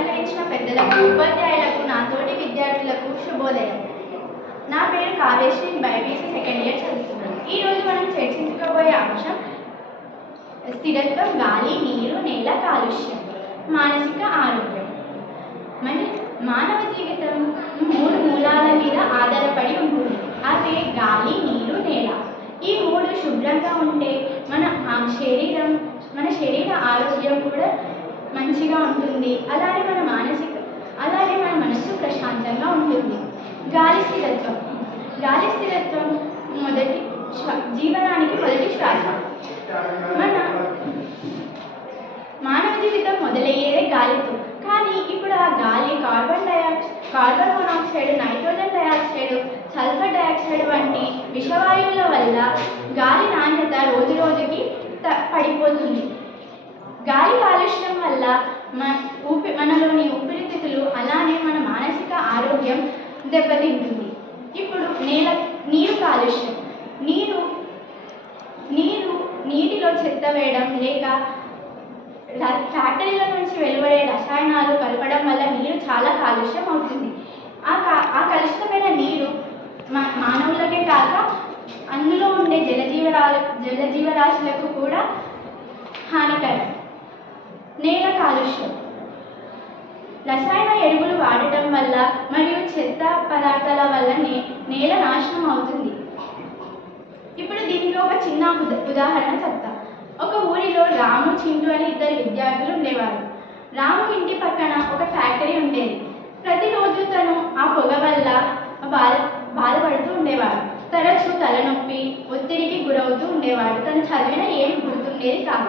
అలంకరించిన పెద్దలకు, ఉపాధ్యాయులకు, నా తోటి విద్యార్థులకు శుభోదయం. నా పేరు కావ్యశ్రీ, బైపీసీ సెకండ్ ఇయర్ చదువుతున్నాను. ఈరోజు మనం చర్చించుకోబోయే అంశం స్థిరత్వం, గాలి, నీరు, నేల, కాలుష్యం, మానసిక ఆరోగ్యం. మానవ జీవితం 3 మూలాల మీద ఆధారపడి ఉంటుంది. అవే గాలి, నీరు, నేల. ఈ 3 శుభ్రంగా ఉంటే మన శరీర ఆరోగ్యం కూడా మంచిగా ఉంటుంది. అలానే మన మనస్సు ప్రశాంతంగా ఉంటుంది. గాలి స్థిరత్వం జీవనానికి మొదటి శ్వాస. మానవ జీవితం మొదలయ్యేదే గాలితో. కానీ ఇప్పుడు ఆ గాలి carbon monoxide, nitrogen dioxide, sulphur dioxide వంటి విషవాయువుల వల్ల గాలి నాణ్యత రోజురోజుకి పడిపోతుంది. గాలి కాలుష్యం వల్ల మనలోని ఊపిరితిత్తులు, అలానే మన మానసిక ఆరోగ్యం దెబ్బతింటుంది. ఇప్పుడు నీరు కాలుష్యం. నీటిలో చెత్త వేయడం లేక ఫ్యాక్టరీల నుంచి వెలువడే రసాయనాలు కలపడం వల్ల నీరు చాలా కాలుష్యం అవుతుంది. ఆ కలుషితమైన నీరు మానవులకే కాక అందులో ఉండే జలజీవరాశులకు కూడా హానికరం. నేల కాలుష్యం. రసాయన ఎరువులు వాడటం వల్ల మరియు చెత్త పదార్థాల వల్ల నేల నాశనం అవుతుంది. ఇప్పుడు దీనికి ఒక చిన్న ఉదాహరణ చెప్తా. ఒక ఊరిలో రాము, చింటూ అని 2 విద్యార్థులు ఉండేవారు. రాము ఇంటి పక్కన ఒక ఫ్యాక్టరీ ఉండేది. ప్రతిరోజు తను ఆ పొగ వల్ల బాధపడుతూ ఉండేవాడు. తరచూ తలనొప్పి, ఒత్తిడికి గురవుతూ ఉండేవాడు. తను చదివిన ఏం గుర్తుండేది కాదు.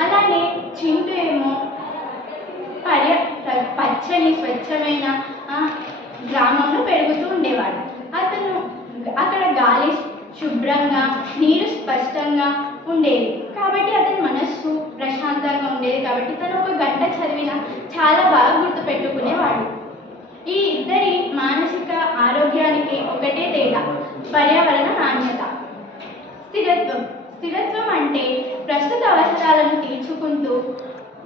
అలానే చింటూ ఏమో పచ్చని స్వచ్ఛమైన గ్రామంలో పెరుగుతూ ఉండేవాడు. అక్కడ గాలి శుభ్రంగా, నీరు స్పష్టంగా ఉండేది కాబట్టి అతని మనస్సు ప్రశాంతంగా ఉండేది. కాబట్టి తను ఒక గంట చదివిన చాలా బాగా గుర్తుపెట్టుకునేవాడు. ఈ ఇద్దరి మానసిక ఆరోగ్యానికి ఒకటే తేడా, పర్యావరణ నాణ్యత. స్థిరత్వం అంటే ప్రస్తుత అవసరాలను తీర్చుకుంటూ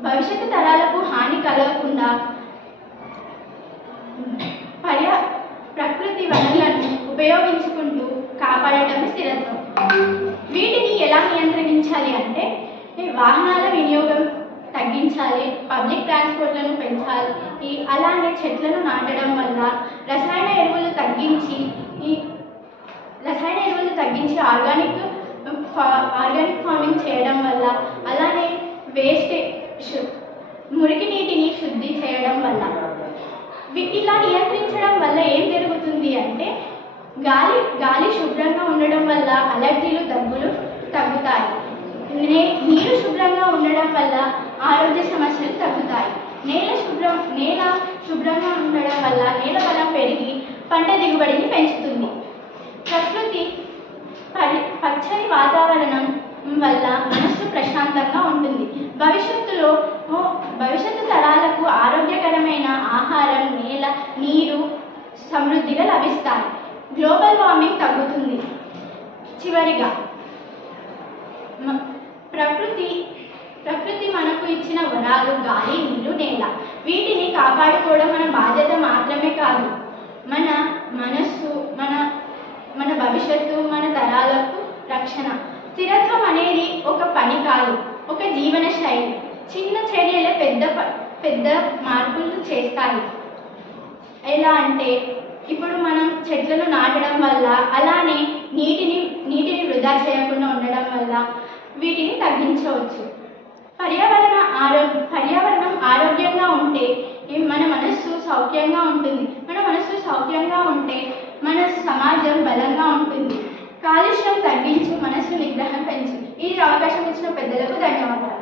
భవిష్యత్తు తరాలకు హాని కలగకుండా ప్రకృతి వనరులను ఉపయోగించుకుంటూ కాపాడటం స్థిరత్వం. వీటిని ఎలా నియంత్రించాలి అంటే వాహనాల వినియోగం తగ్గించాలి, పబ్లిక్ ట్రాన్స్పోర్ట్లను పెంచాలి, అలానే చెట్లను నాటడం వల్ల రసాయన ఎరువులు తగ్గించి ఆర్గానిక్ ఫార్మింగ్ చేయడం వల్ల, అలానే మురికి నీటిని శుద్ధి చేయడం వల్ల, ఇలా నియంత్రించడం వల్ల ఏం జరుగుతుంది అంటే గాలి శుభ్రంగా ఉండడం వల్ల అలర్జీలు, దగ్గులు తగ్గుతాయి. నీరు శుభ్రంగా ఉండడం వల్ల ఆరోగ్య సమస్యలు తగ్గుతాయి. నేల శుభ్రంగా ఉండడం వల్ల నేల బలం పెరిగి పంట దిగుబడిని పెంచుతుంది. ప్రకృతి పచ్చని వాతావరణం వల్ల మనస్సు ప్రశాంతంగా ఉంటుంది. భవిష్యత్తు తరాలకు ఆరోగ్యకరమైన ఆహారం, నేల, నీరు సమృద్ధిగా లభిస్తాయి. గ్లోబల్ వార్మింగ్ తగ్గుతుంది. చివరిగా ప్రకృతి మనకు ఇచ్చిన వరాలు గాలి, నీరు, నేల. వీటిని కాపాడుకోవడం మన బాధ్యత మాత్రమే కాదు, మన మనస్సు, మన భవిష్యత్తు, మన తరాలకు రక్షణ. స్థిరత్వం అనేది ఒక పని కాదు, ఒక జీవన శైలి. చిన్న చర్యలే పెద్ద మార్పులు చేస్తాయి. ఎలా అంటే ఇప్పుడు మనం చెట్లను నాటడం వల్ల, అలానే నీటిని వృధా చేయకుండా ఉండడం వల్ల వీటిని తగ్గించవచ్చు. పర్యావరణం ఆరోగ్యంగా ఉంటే మన మనస్సు సౌఖ్యంగా ఉంటుంది. మన మనస్సు సౌఖ్యంగా ఉంటే మన సమాజం బలంగా ఉంటుంది. కాలుష్యం తగ్గించి మనస్సు నిగ్రహం పెంచు. ఈ అవకాశం ఇచ్చిన పెద్దలకు ధన్యవాదాలు.